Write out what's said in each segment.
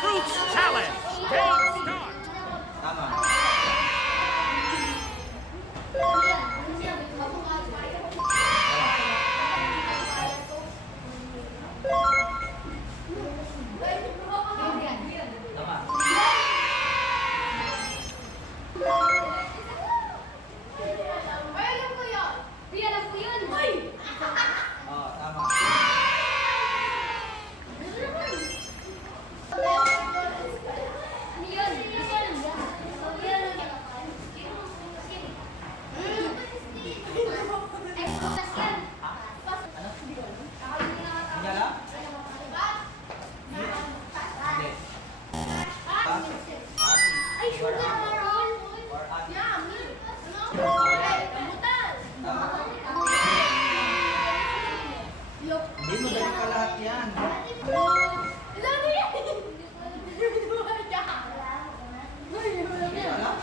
Fruits Challenge. Game start. Tama. Tama. Oh, tama. Hindi alam? Hindi. Ay, sugar maroon. Or ati. Yummy. Hindi mo dali pa lahat yan. Hindi alam?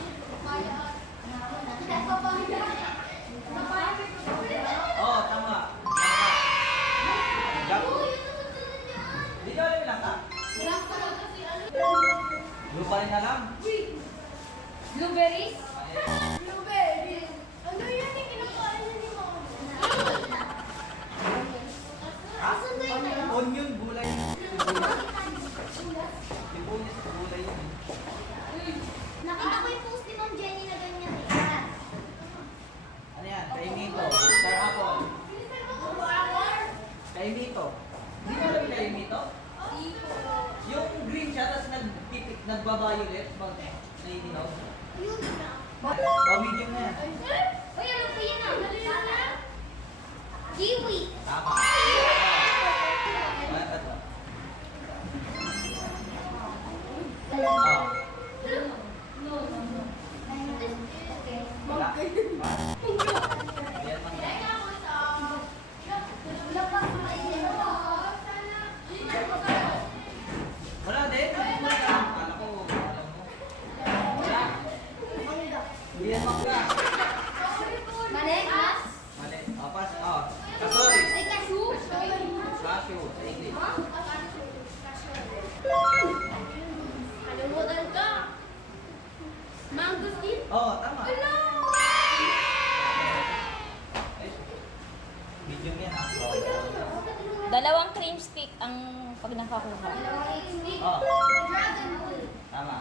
Oh, tama. Tama. Hindi nyo alam ilang ka? Lupa rin alam. Blueberries? Ayan. Ano yan yung kinakain niya ni Mama? Ha? Onion, gulay. Sibuyas, gulay yun. Nakita ko yung post ni Ma'am Jenny na ganyan eh. Ano yan? Kainito. Star apple. Kainito. Hindi mo alam yung kainito? Yung green siya, tapos nagbabayulit. Naininog. Yun na. Oh, medium na yan. Uy, alam ko yun ah. Kiwi. Tama. Ano ba ito? Oh. Wala. Ayan, mangga. Wala din. Akala ko, alam mo. Wala. Hindi yan mangga. Mali, as. Mali. Oh, pas. Oh. Kasoy. Ay, cashew. Cashew sa English. Kalimutan ka. Mangosteen? Oh, tama. Hello! Ay, medium yan ah. Dalawang cream stick ang pag nakakuha. Oh, Dragon Ball. tama.